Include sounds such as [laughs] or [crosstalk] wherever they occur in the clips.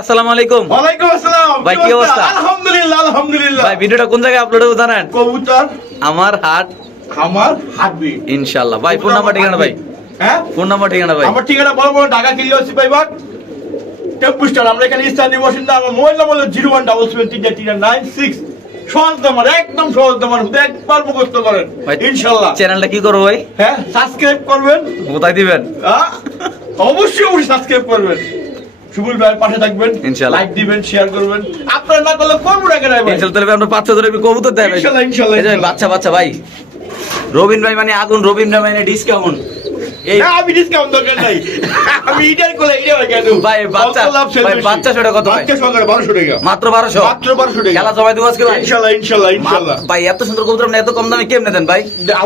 আসসালামু আলাইকুম। ওয়ালাইকুম আসসালাম। ভাই, কি অবস্থা? আলহামদুলিল্লাহ আলহামদুলিল্লাহ। ভাই ভিডিওটা কোন জায়গায় আপলোড হবে জানেন? কবুতর। আমার হাট। আমার হাতবি ইনশাআল্লাহ। ভাই ফোন নাম্বার ঠিকানা ভাই। হ্যাঁ? ফোন নাম্বার ঠিকানা ভাই। আমার ঠিকানা বড় বড় ঢাকা কিলিওসি পাইবার টেম্পু আমরা এখানে স্থানীয় বাসিন্দা আমার mobile number zero one double seven তিনটা তিনটা নাইন সিক্স। সহজ নাম্বার একদম সহজ নাম্বার শুধু একবার মুখস্থ করেন। ভাই ইনশাল্লাহ চ্যানেলটা কি করব ভাই? হ্যাঁ সাবস্ক্রাইব করবেন। কোথায় দিবেন? অবশ্যই অবশ্যই সাবস্ক্রাইব করবেন। সুবুল ভাইয়ের পাশে থাকবেন ইনশাআল্লাহ লাইক দিবেন শেয়ার করবেন। আপনারা না করলে করব না কেন ভাই? ইনশাআল্লাহ তাহলে আমরা পাঁচশো ধরে কবুতর দেব ইনশাআল্লাহ যে বাচ্চা বাচ্চা ভাই। রবিন ভাই মানে আগুন রবিন ভাই মানে ডিসকাউন্ট আমি ডিসকাউন্ট দরকার নাই। [laughs] আমি ইটার কোলে ইটা কেন? ভাই, বাচ্চা- ভাই, বাচ্চা সেটা কত ভাই? বাচ্চা সহকারে 1200 টাকা। মাত্র বারোশো? মাত্র 1200 টাকা। খেলা জমাই দেবো আজকে ইনশাআল্লাহ ইনশাআল্লাহ ইনশাআল্লাহ ভাই এত সুন্দর কবুতর আপনি এত কম দামে কেমনে দেন ভাই? আ-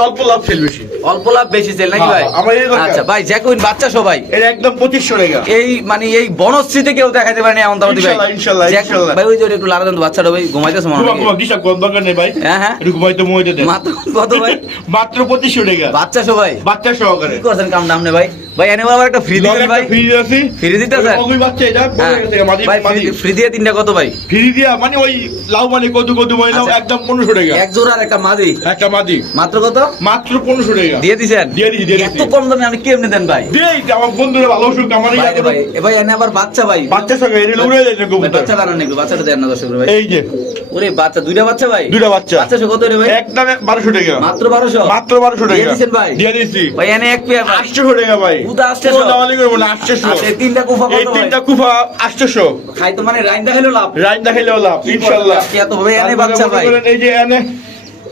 অল্প লাভ সেল বেশি। অল্প লাভ বেশি সেল নাকি ভাই? হ্যাঁ, আমার দরকার। আচ্ছা ভাই জ্যাকুইন বাচ্চা সবাই এটা একদম 2500 টাকা। এই মানে এই বনশ্রীতে কেউ দেখাতে পারেনি এমন দাম দিবে ইনশাল্লাহ, ইনশাল্লাহ, ইনশাল্লাহ। ভাই ওই যে একটু লাড়া দেন বাচ্চাটা ভাই ঘুমাইতেছে মনে হয়। ঘুমা কিসব কোন দরকার নেই ভাই। হ্যাঁ হ্যাঁ। ঘুমাইতে মুইতে দে মাত্র কত ভাই? মাত্র 2500 টাকা। বাচ্চা সবাই বাচ্চা সহকারে কি করছেন কাম দাম নে ভাই ভাই এনে আবার একটা ফ্রি দিবেন ভাই। ফ্রি আছে ফ্রি দিতেছেন? ওই বাচ্চা এটা হ্যাঁ। ভাই ফ্রি দিয়ে তিনটা কত ভাই? ফ্রি দিয়া মানে ওই লাউ মানে কদু কদু মানে লাউ আচ্ছা। একদম 1500 টাকা। এক জোড়া আর একটা মাদি? একটা মাদি। মাত্র কত? মাত্র 1500 টাকা। দিয়ে দিছেন? দিয়ে দিছি, দিয়ে এত কম দামে আপনি কেমনে দেন ভাই? দেই আমার বন্ধুরা ভালো সুখ আমার ভাই ভাই এ ভাই এনে আবার বাচ্চা ভাই। বাচ্চা সঙ্গে এর উড়ে যায় না কবুতর। বাচ্চা দাঁড়ান একটু বাচ্চাটা দেন না দর্শক ভাই। এই যে। ওরে বাচ্চা দুইটা বাচ্চা ভাই? দুইটা বাচ্চা। বাচ্চা কত রে ভাই? একদম 1200 টাকা। মাত্র বারোশো? মাত্র 1200 দিয়ে দিছেন ভাই? দিয়ে দিছি। ভাই এনে এক পেয়ার ভাই। 800 টাকা ভাই। উদা 800 কোনো দামালি করব না 800 আচ্ছা, এই তিনটা কুফা এই তিনটা কুফা 800 খাই মানে রাইন্দা হলো লাভ। রাইন দেখাইলেও লাভ কি ইনশাআল্লাহ বলেন, এত ভাবে এনে বাচ্চা ভাই। এই যে এনে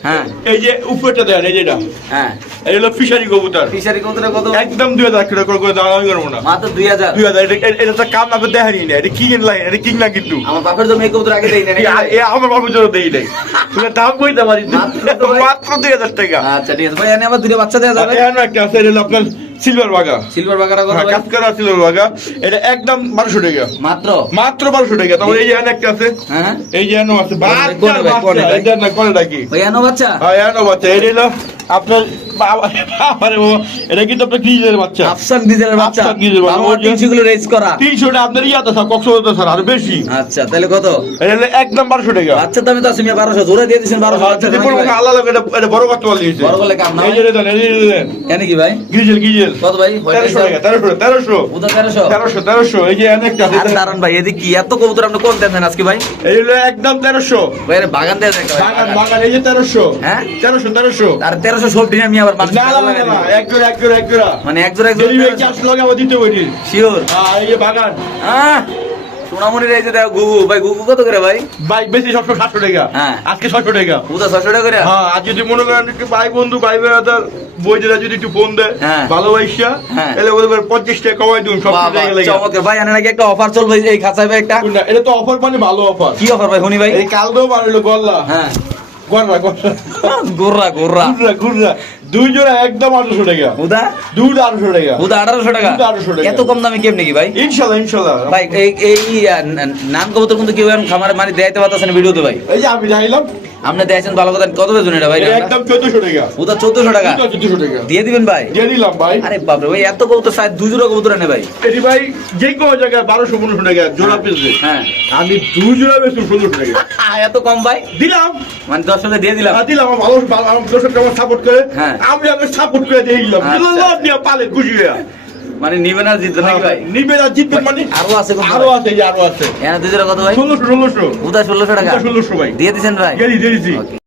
হ্যাঁ। এই যে উপরটা দেন এই যেটা। হ্যাঁ। এই হলো ফিশারি কবুতর। ফিশারি কবুতর কত একদম 2000 টাকা করে করে দামালি করব না। মাত্র দুই হাজার। 2000 এটা এটা তো কাম না দেখানি না। এটা কিং লাইন এটা কিং না কিন্তু। আমার বাপের জমি এই কবুতর আগে দেই না এ আমার জন্য দেই নাই। তুমি দাম কইতে পারি। মাত্র তো ভাই। মাত্র 2000 টাকা। আচ্ছা ঠিক আছে। ভাই এনে আবার দুটো বাচ্চা দেওয়া যাবে। এখানে একটা আছে এটা আপনার সিলভার বাগা সিলভার বাগারা কত হ্যাঁ করা সিলভার বাগা এটা একদম 1200 টাকা। মাত্র? মাত্র 1200 টাকা। তারপরে এই যে এখানে একটা আছে। হ্যাঁ। এই যে আছে। বাচ্চা বাচ্চা? এটা না কোনে ডাকি ভাই আনো বাচ্চা? হ্যাঁ আনো বাচ্চা। এই আপনার বাবা বাবারে বাবা এটা কিন্তু আপনার গ্রিজের বাচ্চা। আফসান ডিজেলের বাচ্চা। আফসান ডিজেলের বাচ্চা। বাবা তিনশো কিলো রেস করা। 300 টা আপনার ইয়াতে স্যার কক্সবাজার স্যার আর বেশি। আচ্ছা তাহলে কত? এটা একদম 1200 টাকা। বাচ্চার দামে তো আছে মিয়া বারোশো। জোরে দিয়ে দিচ্ছেন বারোশো বাচ্চা যদি আল্লাহ লাগে এটা এটা বড় করতে পারলি বড় করলে কাম না এই যে দেন এই যে দেন এনে কি ভাই? গ্রিজেল গ্রিজেল কত ভাই? তেরোশো টাকা তেরোশো। তেরোশো উদা তেরোশো? তেরোশো তেরোশো। এই যে অনেকটা আছে আর দাঁড়ান ভাই এদিকে কি? এত কবুতর আপনি কোন দেন আজকে ভাই? এই হলো একদম তেরোশো। ভাই বাগান দিয়ে দেন বাগান বাগান এই যে তেরোশো। হ্যাঁ? তেরোশো তেরোশো। আর তেরোশো আমি আবার মানে এক জোড়া এক শিওর। হ্যাঁ বাগান। সোনামণির এই যে দেখো গুগু ভাই গুগু কত করে ভাই? বাইক বেশি সবসময় সাতশো টাকা। হ্যাঁ। আজকে ছশো টাকা। উদা ছশো টাকা করে? হ্যাঁ আর যদি মনে করেন একটু ভাই বন্ধু ভাই বেড়াদার বইজেরা যদি একটু ফোন দেয়। ভালোবাসা। এলে পঞ্চাশ টাকা কমাই দিন সব চমৎকার। ভাই এনে নাকি একটা অফার চলবে এই খাঁচায় ভাই একটা? এটা তো অফার মানে ভালো অফার কি অফার ভাই শুনি ভাই? এই কালকেও বাড়লো গল্লা। হ্যাঁ। গোর্রা গোর্রা। দুই জোড়া একদম টাকা। দুধ টাকা। উদা আঠারোশো টাকা? উদা 1800 টাকা। এত কম দামে কেমনি কি ভাই? এই কবুতর কিন্তু কেউ খামারে মানে দেয়াইতে পারতেছেন ভিডিওতে ভাই। এই যে আমি যাইলাম আপনি দিয়েছেন ভালো কথা কত বেজন এটা ভাই? একদম চোদ্দশো টাকা। উদা চোদ্দশো টাকা? চোদ্দশো টাকা। দিয়ে দিবেন ভাই? দিয়ে দিলাম ভাই। আরে বাপরে ভাই এত কবুতর সাইজ দুজোড়া কবুতর এনে ভাই। এটি ভাই যে কোনো জায়গায় বারোশো পনেরোশো টাকা জোড়া পেয়েছে হ্যাঁ। আমি দুই জোড়া বেশি ষোলোশো টাকা। এত কম ভাই? দিলাম। মানে দশ টাকা দিয়ে দিলাম। হ্যাঁ, দিলাম। আমার ভালো আমার সাপোর্ট করে। হ্যাঁ। আমি আমার সাপোর্ট করে দিয়ে দিলাম। আচ্ছা। দিলাম, লাভ নিয়ে পালে খুশি হয়ে। মানে নিবেন আর জিতবে নাকি ভাই? নিবেন আর মানে আরও আছে আরও আছে আরও আছে। এনে দুজোড়া কত ভাই? ষোলোশো ষোলোশো। ওটা ষোলোশো টাকা। ষোলোশো ভাই। দিয়ে দিচ্ছেন ভাই? দিয়ে দিছি, দিয়ে দিছি। Okay.